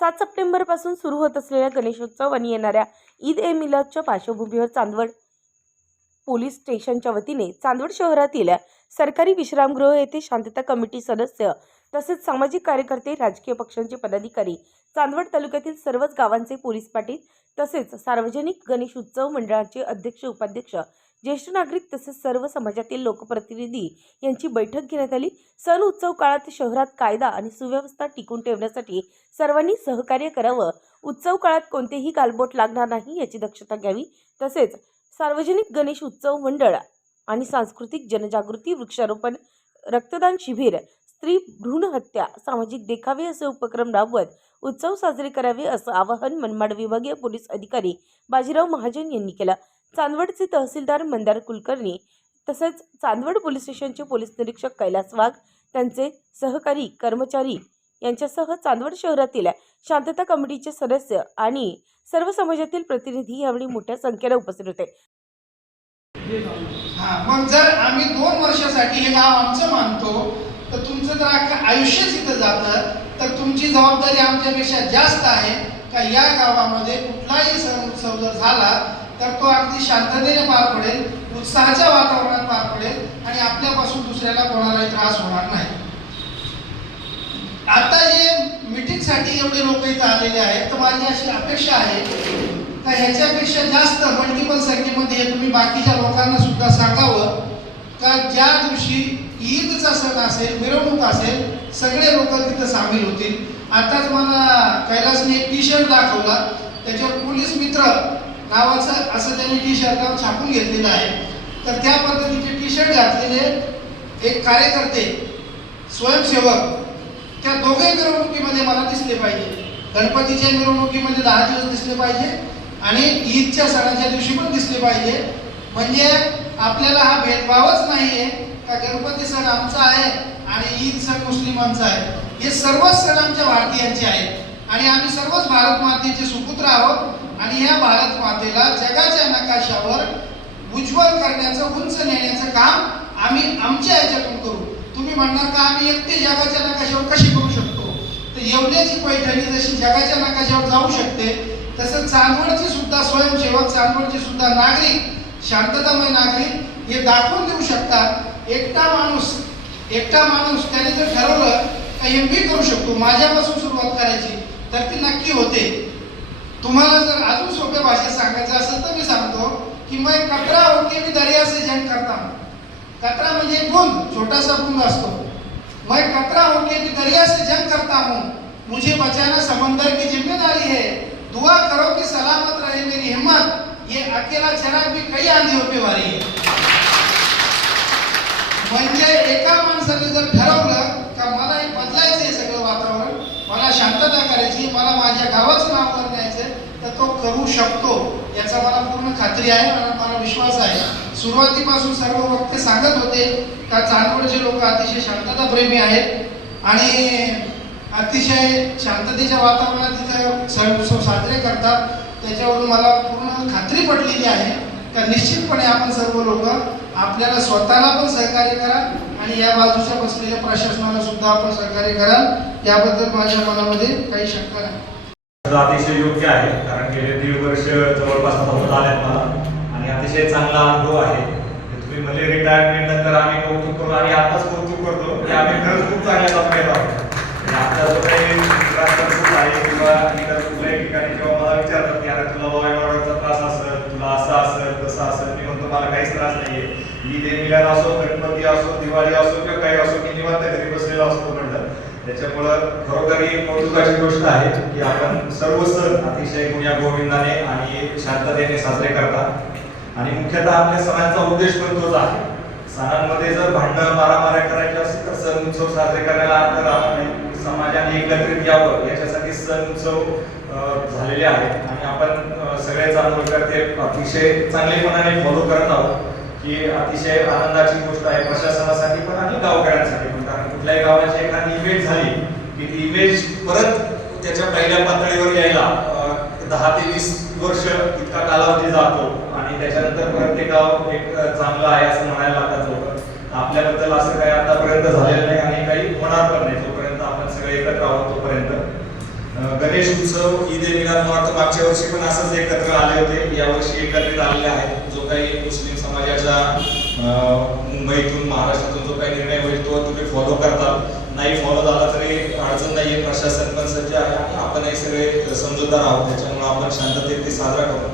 7 सप्टेंबरपासून सुरू होत असलेल्या गणेशोत्सव आणि येणाऱ्या ईद-ए-मिलादच्या पार्श्वभूमीवर चांदवड पोलीस स्टेशनच्या वतीने चांदवड शहरातील सरकारी विश्रामगृह येथे शांतता कमिटी सदस्य तसेच सामाजिक कार्यकर्ते, राजकीय पक्षांचे पदाधिकारी, चांदवड तालुक्यातील सर्वच गावांचे पोलीस पाटील तसेच सार्वजनिक गणेश उत्सव मंडळाचे अध्यक्ष, उपाध्यक्ष, ज्येष्ठ नागरिक तसेच सर्व समाजातील लोकप्रतिनिधी यांची बैठक घेण्यात आली। सण उत्सव काळात शहरात कायदा आणि सुव्यवस्था टिकून ठेवण्यासाठी सर्वांनी सहकार्य करावं, उत्सव काळात कोणतेही गालबोट लागणार नाही याची दक्षता घ्यावी, तसेच सार्वजनिक गणेश उत्सव मंडळ आणि सांस्कृतिक जनजागृती, वृक्षारोपण, रक्तदान शिबिर, स्त्री भ्रूण हत्या, सामाजिक देखावे असे उपक्रम राबवत उत्सव साजरे करावे असं आवाहन मनमाड विभागीय पोलीस अधिकारी बाजीराव महाजन यांनी केलं। चांदवडचे तहसीलदार मंदार कुलकर्णी तसेच चांदवड पोलीस स्टेशनचे पोलीस निरीक्षक कैलास वाघ, त्यांचे सहकारी कर्मचारी यांच्यासह चांदवड शहरातील शांतता कमिटीचे सदस्य आणि सर्व समाजातील प्रतिनिधी यावेळी मोठ्या संख्येने उपस्थित होते। मग जर आम्ही 2 वर्षासाठी हे गाव आमचं मानतो तर तुमचं जर अख्खं आयुष्यच इथं जातं तर तुमची जबाबदारी आमच्यापेक्षा जास्त आहे का या गावामध्ये कुठलाही सण उत्सव जर झाला तर तो अगदी शांततेने पार पडेल, उत्साहाच्या वातावरणात पार पडेल आणि आपल्यापासून दुसऱ्याला कोणालाही त्रास होणार नाही। आता जे मीटिंगसाठी एवढे लोक इथं आलेले आहेत तर माझी अशी अपेक्षा आहे तर ह्याच्यापेक्षा जास्त मल्टिपल संख्येमध्ये तुम्ही बाकीच्या लोकांना सुद्धा सांगावं का ज्या दिवशी ईदचा सण असेल, मिरवणूक असेल, सगळे लोक तिथं सामील होतील। आताच मला कैलासने एक टी-शर्ट दाखवला, त्याच्यावर पोलीस मित्र नावाचं असं त्यांनी टी-शर्टवर छापून घेतलेलं आहे। तर त्या पद्धतीचे टी-शर्ट घातलेले एक कार्यकर्ते, स्वयंसेवक त्या दोघे मिरवणुकीमध्ये मला दिसले पाहिजे। गणपतीच्या मिरवणुकीमध्ये 10 दिवस दिसले पाहिजे आणि ईदच्या सणाच्या दिवशी पण दिसले पाहिजे। म्हणजे आपल्याला हा भेदभावच नाहीये का गणपती सण आमचा आहे आणि ईद सण मुस्लिमांचा आहे। हे सर्वच सण आमच्या भारतीयांचे आहेत आणि आम्ही सर्वच भारत मातेचे सुपुत्र आहोत आणि या भारत मातेला जगाच्या नकाशावर उज्ज्वल करण्याचं, उंच नेण्याचं काम आम्ही आमच्या ह्याच्यातून करू। तुम्ही म्हणणार का आम्ही एकटे जगाच्या नकाशावर कशी करू शकतो? तर येवल्याची पैठणी जशी जगाच्या नकाशावर जाऊ शकते तसंच चांदवडचे सुद्धा स्वयंसेवक, चांदवडचे सुद्धा नागरिक, शांततामय नागरिक हे दाखवून देऊ शकतात। एकटा माणूस त्याने जर ठरवलं का हे मी करू शकतो, माझ्यापासून सुरुवात करायची तर ती नक्की होते। तुम्हाला जर अजून सोप्या भाषेत सांगायचं असेल तर मी सांगतो की मैं कतरा होके भी दरिया से जंग करता हूँ। कतरा म्हणजे एक बूंद, छोटासा बूंद असतो। मैं कतरा होके भी दरिया से जंग करता हूँ, मुझे बचाना समंदर की जिम्मेदारी है। दुआ करो कि सलामत रहे मेरी हिम्मत, ये अकेला चराग भी कई आंधियों पे वारी है। म्हणजे एका माणसाने जर ठरवलं का मला हे बदलायचं आहे सगळं वातावरण, मला शांतता करायची, मला माझ्या गावाचं नाव करण्याचं तर तो करू शकतो याचा मला पूर्ण खात्री आहे आणि मला विश्वास आहे। सुरुवातीपासून सर्व वक्ते सांगत होते का चांदवडचे लोक अतिशय शांतताप्रेमी आहेत आणि अतिशय शांततेच्या वातावरणात तिथं सण उत्सव साजरे करतात। त्याच्यावरून मला पूर्ण खात्री पटलेली आहे का निश्चितपणे आपण सर्व लोक आपल्याला स्वतःला पण सहकार्य करा आणि या बाजूच्या बसलेल्या प्रशासनाला सुद्धा आपण सहकार्य कराल, याबद्दल माझ्या मनामध्ये काही शंका नाही। अतिशय योग्य आहे कारण गेले 1.5 वर्ष जवळपास होत आलेत मला आणि अतिशय चांगला अनुभव आहे। तुम्ही म्हणजे रिटायरमेंट नंतर आम्ही कौतुक करू आणि आताच कौतुक करतो की आम्ही खरंच खूप चांगल्या नोकरीत आहोत। आता जो काही त्रास आहे किंवा इतर कुठल्याही ठिकाणी जेव्हा मला विचारतात की अरे तुला लॉ अँड ऑर्डरचा त्रास असेल, तुला असं असेल तसं असेल, मी म्हणतो मला काहीच त्रास नाहीये। ईद-ए-मिलाद असो, गणपती असो, दिवाळी असो किंवा काही असो, मी निवांत घरी बसलेला असतो म्हणलं। त्याच्यामुळं खरोखर ही कौतुकाची गोष्ट आहे की आपण सर्व सण अतिशय गुण्या गोविंदाने आणि शांततेने साजरे करतात आणि मुख्यतः आपल्या सणांचा उद्देश पण तोच आहे। सणांमध्ये जर भांडण मारामाऱ्या करायच्या असेल तर सण उत्सव साजरे करायला अर्थ राहणार नाही। समाजाने एकत्रित यावं याच्यासाठी सण उत्सव झालेले आहेत आणि आपण सगळे चांदवडकर ते अतिशय चांगलेपणाने फॉलो करत आहोत की अतिशय आनंदाची गोष्ट आहे प्रशासनासाठी पण आणि गावकऱ्यांसाठी पण। कारण कुठल्याही गावाची एखादी इमेज झाली की ती इमेज परत त्याच्या पहिल्या पातळीवर यायला 10 ते 20 वर्ष इतका कालावधी जातो आणि त्याच्यानंतर परत ते गाव एक चांगलं आहे असं म्हणायला लागतात लोक। आपल्याबद्दल असं काही आतापर्यंत झालेलं नाही आणि काही होणार पण नाही जोपर्यंत आपण सगळे एकत्र आहोत तोपर्यंत। गणेश उत्सव, ईद ए मिलाद वाटतं मागच्या वर्षी पण असंच एकत्र आले होते, यावर्षी एकत्रित आलेले आहेत. जो काही मुस्लिम समाजाच्या मुंबईतून महाराष्ट्रातून जो काही निर्णय होईल तो तुम्ही फॉलो करता. नाही फॉलो झाला तरी अडचण नाही आहे, प्रशासन पण सज्ज आहे आणि आपणही सगळे समजूतदार आहोत, त्याच्यामुळे आपण शांततेत ते साजरा करू.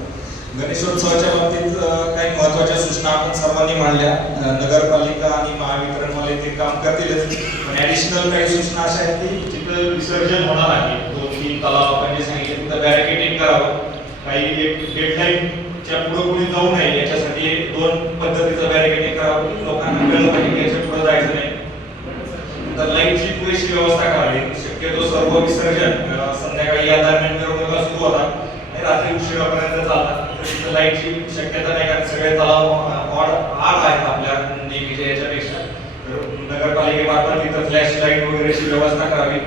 गणेशोत्सवाच्या बाबतीत काही महत्त्वाच्या सूचना आपण सर्वांनी मांडल्या. नगरपालिका आणि महावितरणवाले ते काम करतीलच, पण ॲडिशनल काही सूचना अशा आहेत की जिथं विसर्जन होणार आहे 2-3 तलाव आपण जे सांगितले तिथं बॅरिकेडिंग करावं. काही एक डेडलाईनच्या पुढे कुणी जाऊ नये याच्यासाठी 2 पद्धतीचं बॅरिकेडिंग करावं की लोकांना कळलं पाहिजे की याच्या पुढे जायचं नाही. तर लाईटची पुरेशी व्यवस्था करावी. शक्यतो सर्व विसर्जन संध्याकाळी या दरम्यान मिरवणुका सुरू होतात आणि रात्री उशिरापर्यंत चालतात. तिथं लाईटची शक्यता नाही, कारण सगळे तलाव आड आहेत आपल्या नेहमीच्या याच्यापेक्षा. तर नगरपालिकेमार्फत तिथं फ्लॅश लाईट वगैरेची व्यवस्था करावी.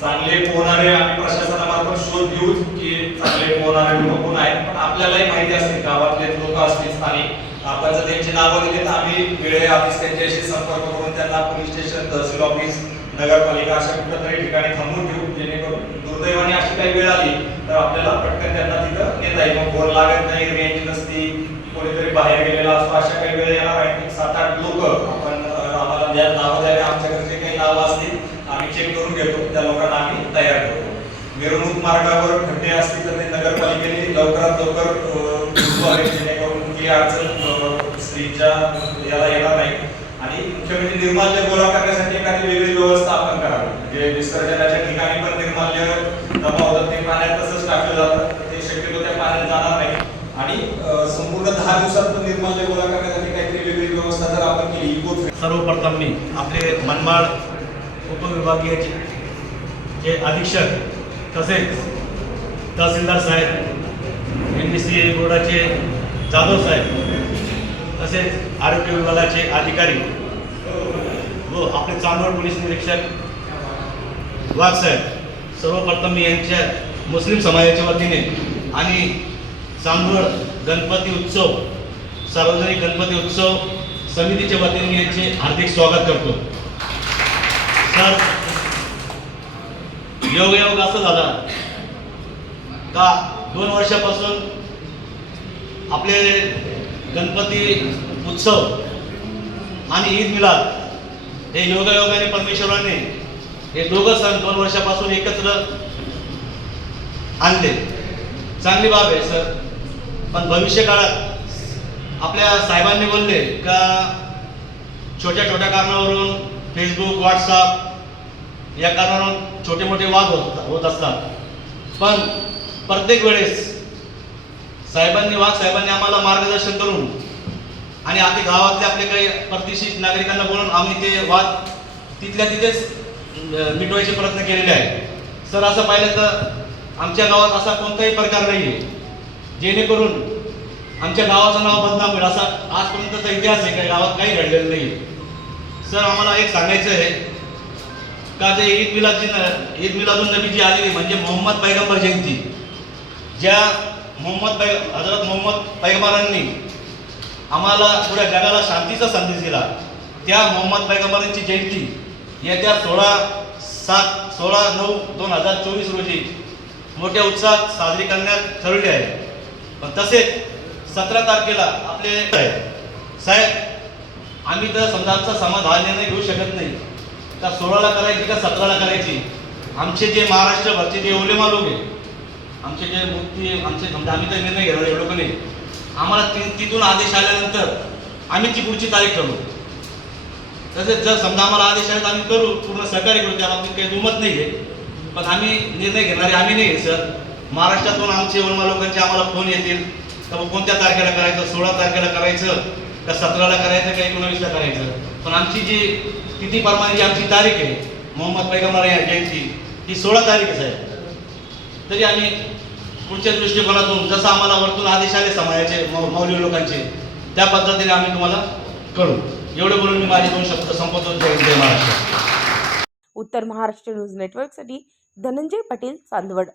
चांगले पोहणारे आम्ही प्रशासनामार्फत शोध घेऊ की चांगले पोहणारे लोक कोण आहेत, पण आपल्यालाही माहिती असते गावातले लोक असतील स्थानिक. आपण जर त्यांची नावं दिली तर आम्ही वेळे ऑफिस त्यांच्याशी संपर्क करून त्यांना पोलीस स्टेशन, तहसील ऑफिस, नगरपालिका अशा कुठल्यातरी ठिकाणी थांबवून ठेवू, जेणेकरून दुर्दैवाने अशी काही वेळ आली तर आपल्याला पटकन त्यांना तिथं नेता येईल. मग फोन लागत नाही, रेंज नसती, कोणीतरी बाहेर गेलेला असतो, अशा काही वेळ येणार आहे. 7-8 लोक आपण आम्हाला ज्या नावं द्यावे, आमच्याकडे जे काही नावं असतील आम्ही चेक करून घेतो, त्या लोकांना आम्ही तयार करतो. मिरवणूक मार्गावर खड्डे असतील तर ते नगरपालिकेने लवकरात लवकर जेणेकरून ती अडचण स्त्रीच्या याला येणार नाही. आणि मुख्य म्हणजे निर्माल्य गोळा करण्यासाठी एखादी वेगळी व्यवस्था आपण करावी. म्हणजे विसर्जनाच्या ठिकाणी पण निर्माल्य जमा होतं, ते पाण्यात तसंच टाकलं जातं, ते शक्यतो त्या पाण्यात जाणार नाही. आणि संपूर्ण 10 दिवसात निर्माल्य गोळा करण्यासाठी काहीतरी वेगळी व्यवस्था जर आपण केली. सर्वप्रथम मी आपले मनमाड उपविभागीय जे अधीक्षक तसेच तहसीलदार साहेब, NBC बोर्डाचे जाधव साहेब, तसेच आरोग्य विभागाचे अधिकारी व आपले चांदवड पोलीस निरीक्षक वाघ साहेब, सर्वप्रथम मी यांच्या मुस्लिम समाजाच्या वतीने आणि चांदवड गणपती उत्सव सार्वजनिक गणपती उत्सव समितीच्या वतीने मी यांचे हार्दिक स्वागत करतो. सर, योग असं झालं का 2 वर्षापासून आपले गणपती उत्सव आणि ईद मिलाद हे योगायोगाने परमेश्वराने हे दोघं सण 2 वर्षापासून एकत्र आणले. चांगली बाब आहे सर, पण भविष्य काळात आपल्या साहेबांनी बोलले का छोट्या छोट्या कारणावरून फेसबुक, व्हॉट्सअप या कारणावरून छोटे मोठे वाद होत असतात, पण प्रत्येक वेळेस वाघ साहेबांनी आम्हाला मार्गदर्शन करून आणि आपल्या गावातले आपले काही प्रतिष्ठित नागरिकांना बोलून आम्ही ते वाद तिथल्या तिथेच मिटवायचे प्रयत्न केलेले आहेत. सर, असं पाहिलं तर आमच्या गावात असा कोणताही प्रकार नाही आहे जेणेकरून आमच्या गावाचं नाव बदनाम होईल असा आजपर्यंतचा इतिहास आहे. काही गावात काही घडलेलं नाही. सर, आम्हाला एक सांगायचं आहे का जे ईद मिलादुन नबी जी आलेली म्हणजे मोहम्मद पैगंबर जयंती, ज्या हजरत मोहम्मद पैगंबरांनी आम्हाला पुऱ्या जगाला शांतीचा संदेश दिला, त्या मोहम्मद पैगंबरांची जयंती येत्या 16/9/2024 रोजी मोठ्या उत्साहात साजरी करण्यात ठरवली आहे. पण तसेच 17 तारखेला आपले साहेब, आम्ही तर समजा आमचा समाधान निर्णय घेऊ शकत नाही का 16ला करायची का 17ला करायची. आमचे जे महाराष्ट्रभरचे जे उलेमा लोक आहे, आमचे जे मुफ्ती, आमचे समजा आम्ही तर निर्णय घेणार एवढं पण नाही. आम्हाला तिथून आदेश आल्यानंतर आम्ही ती पुढची तारीख ठरवू. तसेच जर समजा आम्हाला आदेश आले तर आम्ही करू, पूर्ण सहकार्य करू, त्या बाबतीत काही दुमत नाही आहे. पण आम्ही निर्णय घेणारे आम्ही नाही आहे सर. महाराष्ट्रातून आमचे उलेमा लोकांचे आम्हाला फोन येतील का कोणत्या तारखेला करायचं, 16 तारखेला करायचं का 17ला करायचं का 19ला करायचं. पण आमची जी तिथीप्रमाणे जी आमची तारीख आहे मोहम्मद पैगंबर जयंती ती 16 तारीख आहे. तरी आम्ही पुढच्या दृष्टिकोनातून जसं आम्हाला वरतून आदेश आले समाजाचे मौलवी लोकांचे त्या पद्धतीने आम्ही तुम्हाला करू. एवढं बोलून मी माझे 2 शब्द संपवतो. जय महाराष्ट्र. उत्तर महाराष्ट्र न्यूज नेटवर्कसाठी धनंजय पाटील, चांदवड.